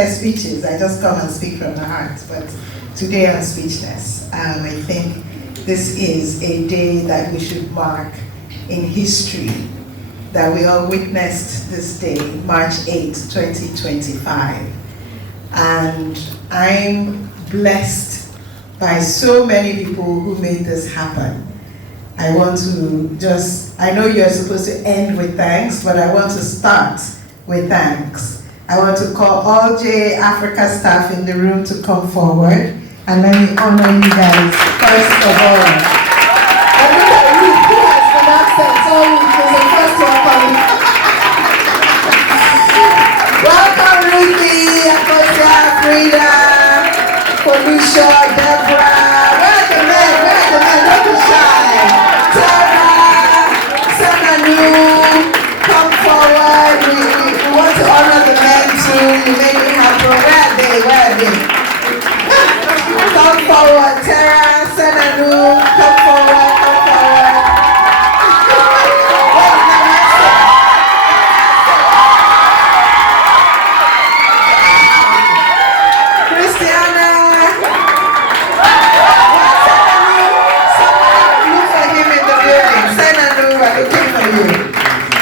prepare speeches. I just come and speak from the heart. But today I'm speechless. I think this is a day that we should mark in history, that we all witnessed this day, March 8, 2025. And I'm blessed by so many people who made this happen. I want to I know you're supposed to end with thanks, but I want to start with thanks. I want to call all J Africa staff in the room to come forward, and let me honor you guys first of all. And look at Ruth, who has an accent, so she's the first one coming. Welcome Ruthie, Akosia, Frida, Felicia, Deborah. Where are the men? Don't be shy. Tara, Sananu, come forward. We want to honor the men too. You make me happy. Where are they? Come forward, Tara, Sananu, come forward.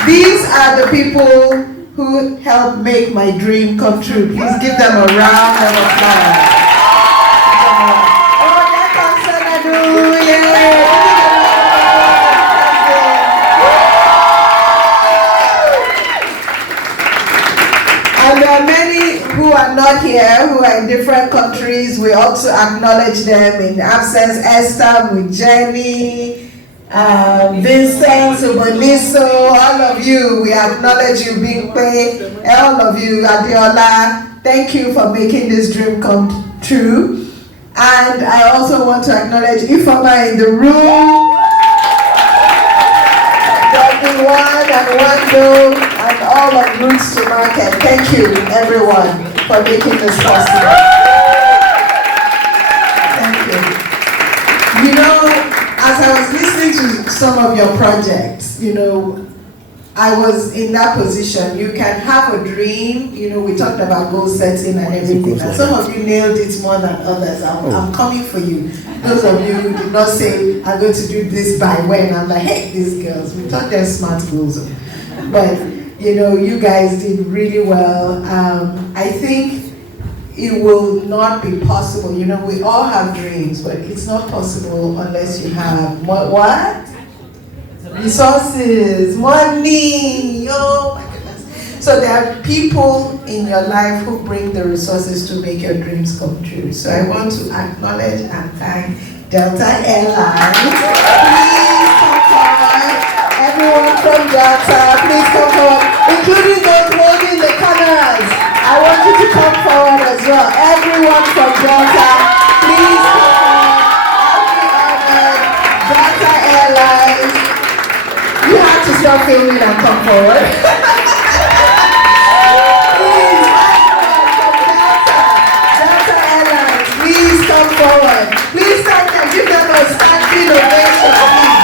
These are the people who helped make my dream come true. Please give them a round of applause. Oh, there comes Sanadu, yay! And there are many who are not here, who are in different countries. We also acknowledge them in absence. Esther, Mujeni, Vincent, Suboniso, all of you, we acknowledge you, Bingpe, all of you, Adiola, thank you for making this dream come true. And I also want to acknowledge Ifoma in the room, One and Wando, and all of Roots to Market. Thank you, everyone, for making this possible. Thank you. You know, as I was listening to some of your projects, I was in that position. You can have a dream, we talked about goal setting and everything, and some of you nailed it more than others. I'm coming for you. Those of you who did not say, I'm going to do this by when, I'm like, hey, these girls, we taught them smart goals. But, you guys did really well. I think it will not be possible. We all have dreams, but it's not possible unless you have what? Resources, money. Oh my goodness. So there are people in your life who bring the resources to make your dreams come true. So I want to acknowledge and thank Delta Airlines. Please come forward. Everyone from Delta, please come forward, including those holding the cameras. I want you to come forward as well. Everyone from Delta, please come forward. Delta Airlines. You have to stop filming and come forward. Please, everyone from Delta Airlines, please come forward. Please thank them. Give them a standing ovation, please.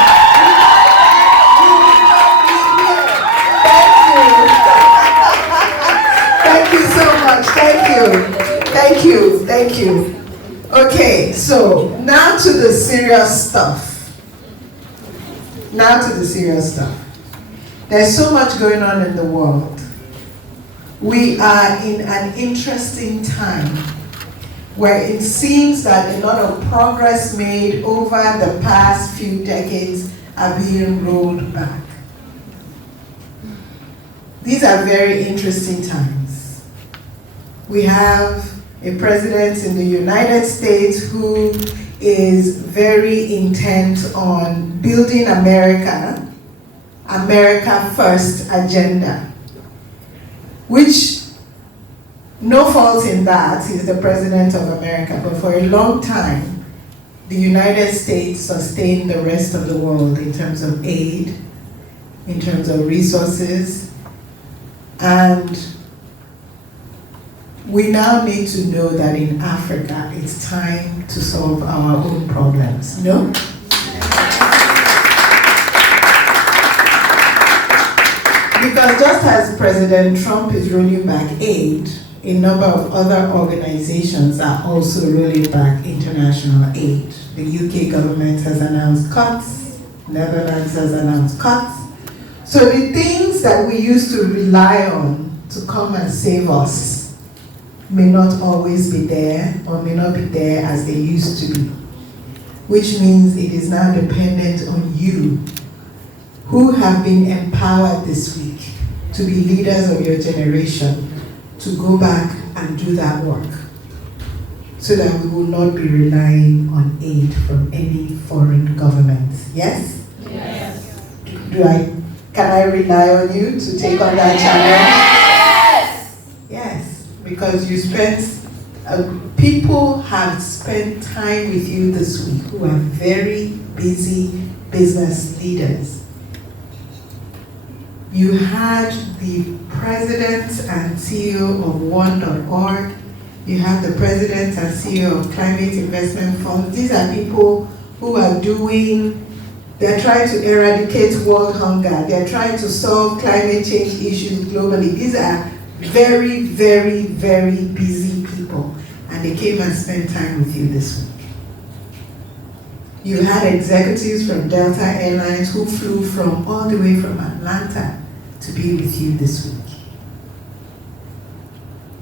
Thank you. Okay, so now to the serious stuff. There's so much going on in the world. We are in an interesting time where it seems that a lot of progress made over the past few decades are being rolled back. These are very interesting times. We have a president in the United States who is very intent on building America first agenda, which, no fault in that, he's the president of America, but for a long time, the United States sustained the rest of the world in terms of aid, in terms of resources, and we now need to know that in Africa, it's time to solve our own problems. No? Because just as President Trump is rolling back aid, a number of other organizations are also rolling back international aid. The UK government has announced cuts, Netherlands has announced cuts. So the things that we used to rely on to come and save us may not always be there, or may not be there as they used to be. Which means it is now dependent on you, who have been empowered this week to be leaders of your generation, to go back and do that work, so that we will not be relying on aid from any foreign government. Yes? Yes. Can I rely on you to take on that challenge? Yes, because you spent, people have spent time with you this week who are very busy business leaders. You had the president and CEO of One.org. You have the president and CEO of Climate Investment Fund. These are people who are they're trying to eradicate world hunger. They're trying to solve climate change issues globally. These are very, very, very busy people. And they came and spent time with you this week. You had executives from Delta Airlines who flew all the way from Atlanta to be with you this week.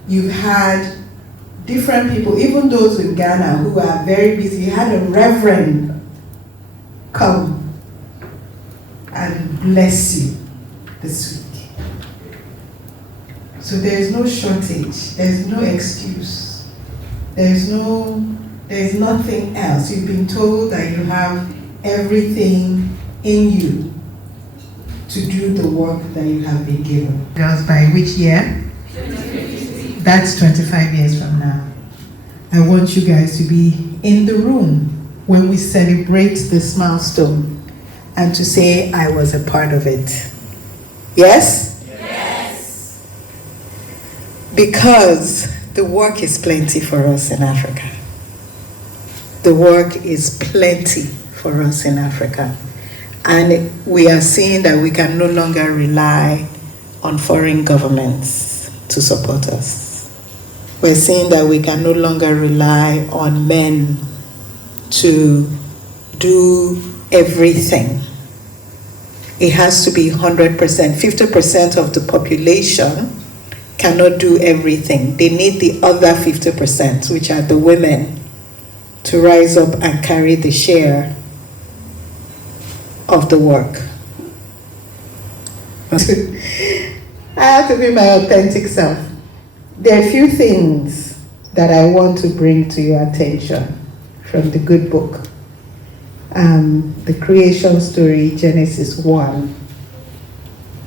You've had different people, even those in Ghana who are very busy. You had a reverend come and bless you this week. So there is no shortage, there is no excuse, there is nothing else. You've been told that you have everything in you to do the work that you have been given. Just by which year? 2050. That's 25 years from now. I want you guys to be in the room when we celebrate this milestone and to say, I was a part of it. Yes? Yes. Because the work is plenty for us in Africa. The work is plenty for us in Africa. And we are seeing that we can no longer rely on foreign governments to support us. We're seeing that we can no longer rely on men to do everything. It has to be 100%. 50% of the population cannot do everything. They need the other 50%, which are the women, to rise up and carry the share of the work. I have to be my authentic self. There are a few things that I want to bring to your attention from the good book. The creation story, Genesis 1.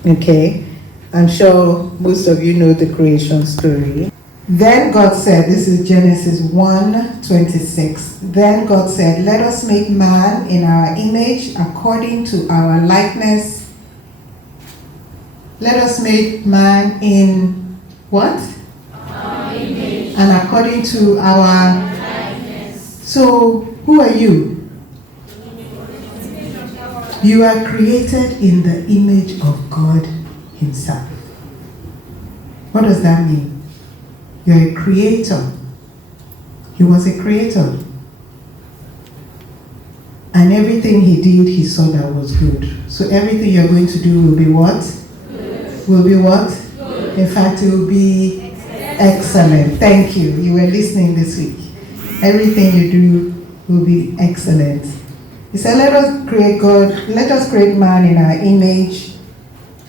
Okay? I'm sure most of you know the creation story. Then God said, this is Genesis 1:26. Then God said, let us make man in our image according to our likeness. Let us make man in what? Our image. And according to our likeness. So, who are you? You are created in the image of God Himself. What does that mean? You're a creator. He was a creator. And everything He did, He saw that was good. So everything you're going to do will be what? Good. Will be what? Good. In fact, it will be excellent. Thank you. You were listening this week. Everything you do will be excellent. He said, let us create man in our image.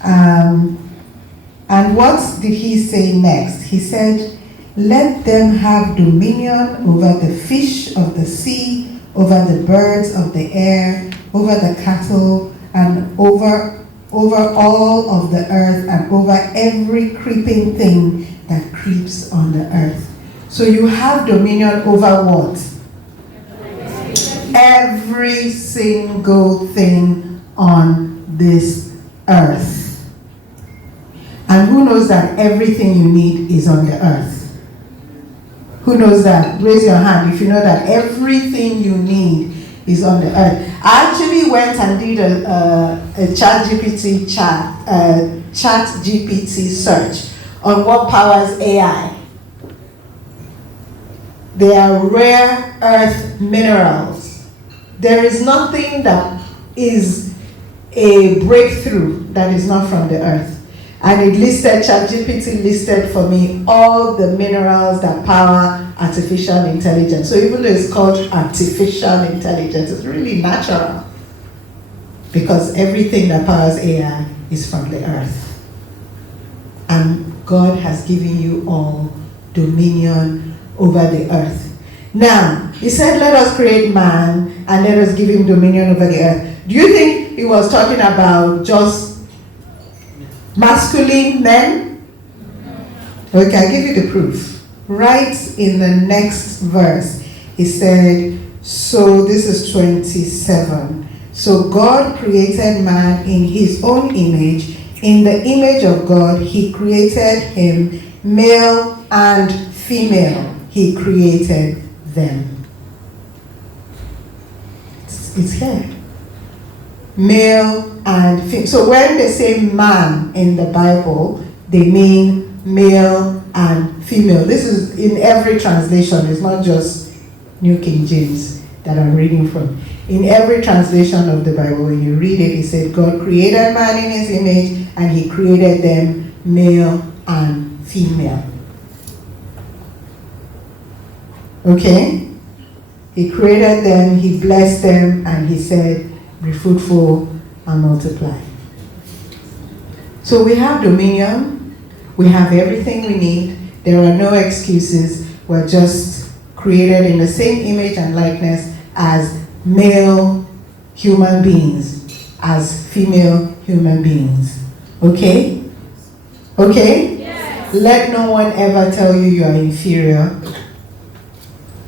And what did He say next? He said, let them have dominion over the fish of the sea, over the birds of the air, over the cattle, and over all of the earth, and over every creeping thing that creeps on the earth. So you have dominion over what? Every single thing on this earth. And who knows that everything you need is on the earth? Who knows that? Raise your hand if you know that everything you need is on the earth. I actually went and did a chat GPT search on what powers AI. They are rare earth minerals. There is nothing that is a breakthrough that is not from the earth. And it listed, ChatGPT listed for me all the minerals that power artificial intelligence. So even though it's called artificial intelligence, it's really natural. Because everything that powers AI is from the earth. And God has given you all dominion over the earth. Now, he said, let us create man and let us give him dominion over the earth. Do you think he was talking about just masculine men? Okay, I'll give you the proof. Right in the next verse, he said, so this is 27. So God created man in his own image. In the image of God, he created him, male and female. He created them. It's here. Male and female. So when they say man in the Bible, they mean male and female. This is in every translation. It's not just New King James that I'm reading from. In every translation of the Bible, when you read it, it said God created man in his image and he created them male and female. Okay? He created them, he blessed them, and he said, be fruitful and multiply. So we have dominion, we have everything we need, there are no excuses, we're just created in the same image and likeness as male human beings, as female human beings. Okay? Okay? Yes. Let no one ever tell you you are inferior.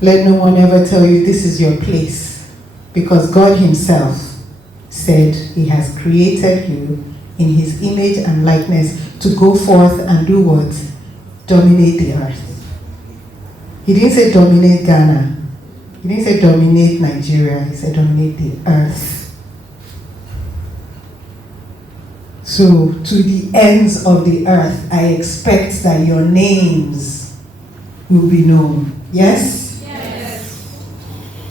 Let no one ever tell you this is your place. Because God himself said he has created you in his image and likeness to go forth and do what? Dominate the earth. He didn't say dominate Ghana. He didn't say dominate Nigeria. He said dominate the earth. So to the ends of the earth, I expect that your names will be known. Yes? Yes.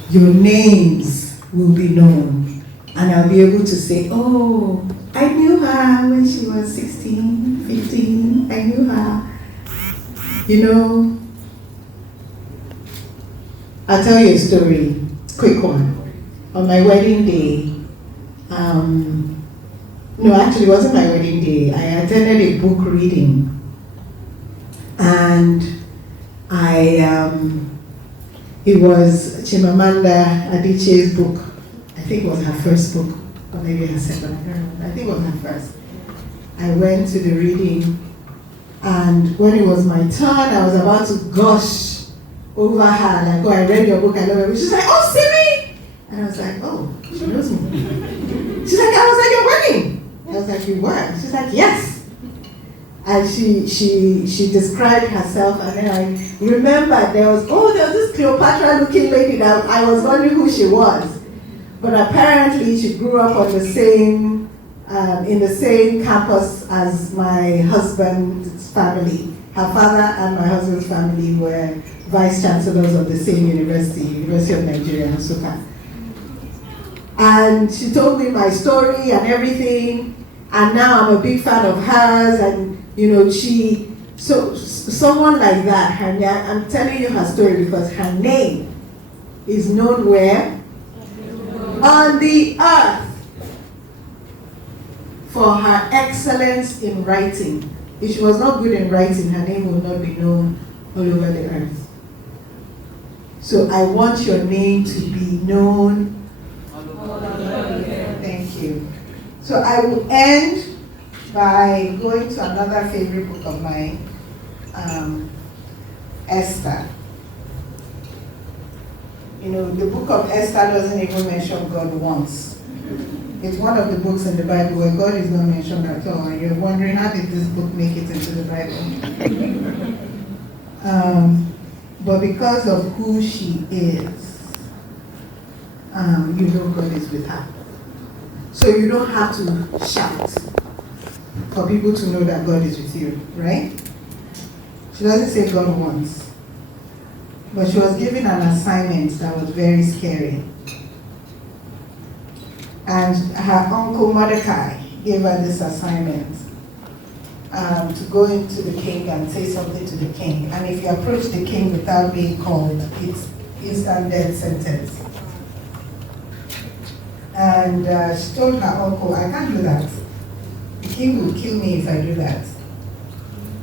Your names will be known. And I'll be able to say, oh, I knew her when she was 16, 15. I knew her. You know, I'll tell you a story, quick one. On my wedding day, no, actually it wasn't my wedding day. I attended a book reading. And it was Chimamanda Adichie's book. I think it was her first book, or maybe her second, I don't remember. I think it was her first. I went to the reading, and when it was my turn, I was about to gush over her, like, oh, I read your book, I love it. She's like, oh, Simi! And I was like, oh, she knows me. She's like, I was at your wedding. I was like, you were? She's like, yes. And she described herself, and then I remembered there was this Cleopatra-looking lady that I was wondering who she was. But apparently she grew up on the same, in the same campus as my husband's family. Her father and my husband's family were vice chancellors of the same university, University of Nigeria, Nsukka. And she told me my story and everything, and now I'm a big fan of hers, and you know, someone like that, I'm telling you her story because her name is known where? On the earth, for her excellence in writing. If she was not good in writing, her name will not be known all over the earth. So I want your name to be known. Thank you. So I will end by going to another favorite book of mine, Esther. You know, the book of Esther doesn't even mention God once. It's one of the books in the Bible where God is not mentioned at all, and you're wondering, how did this book make it into the Bible? But because of who she is, you know God is with her. So you don't have to shout for people to know that God is with you, right? She doesn't say God once. but she was given an assignment that was very scary. And her uncle Mordecai gave her this assignment to go into the king and say something to the king. And if you approach the king without being called, it's instant death sentence. And she told her uncle, I can't do that. The king will kill me if I do that.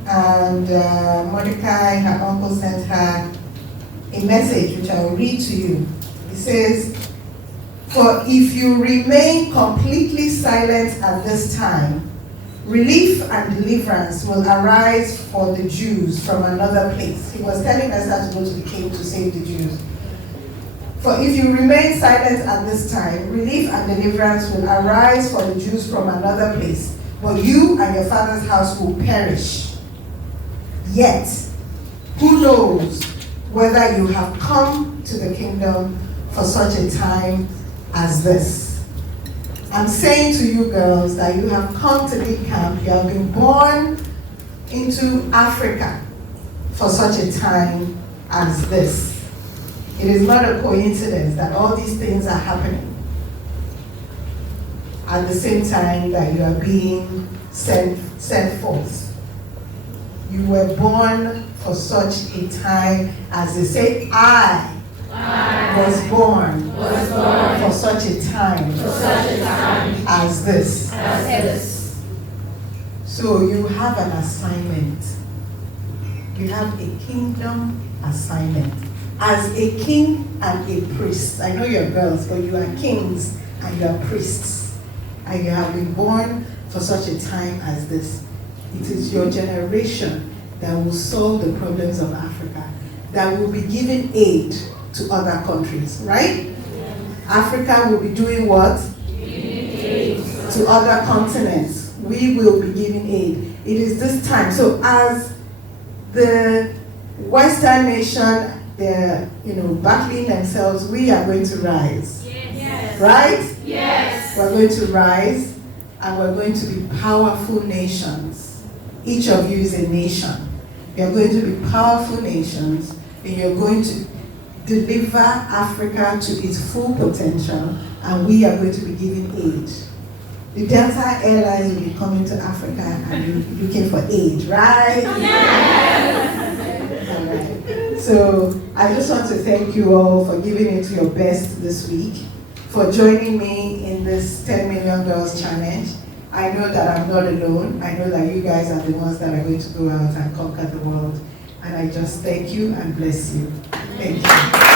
And Mordecai, her uncle, sent her a message which I will read to you. It says, "For if you remain completely silent at this time, relief and deliverance will arise for the Jews from another place." He was telling Esther to go to the king to save the Jews. "For if you remain silent at this time, relief and deliverance will arise for the Jews from another place, but you and your father's house will perish. Yet, who knows whether you have come to the kingdom for such a time as this?" I'm saying to you girls that you have come to big camp, you have been born into Africa for such a time as this. It is not a coincidence that all these things are happening at the same time that you are being sent forth. You were born for such a time as this. Say, I was born for such a time as this. So you have an assignment. You have a kingdom assignment. As a king and a priest, I know you're girls, but you are kings and you are priests. And you have been born for such a time as this. It is your generation that will solve the problems of Africa, that will be giving aid to other countries, right? Africa will be doing what? To other continents. We will be giving aid. It is this time. So as the Western nation, they're battling themselves, we are going to rise. Yes. Right? Yes. We're going to rise and we're going to be powerful nations. Each of you is a nation. You're going to be powerful nations and you're going to deliver Africa to its full potential, and we are going to be giving aid. The Delta Airlines will be coming to Africa and looking for aid, right? Yes. All right. So I just want to thank you all for giving it your best this week, for joining me in this 10 Million Girls Challenge. I know that I'm not alone. I know that you guys are the ones that are going to go out and conquer the world. And I just thank you and bless you. Thank you.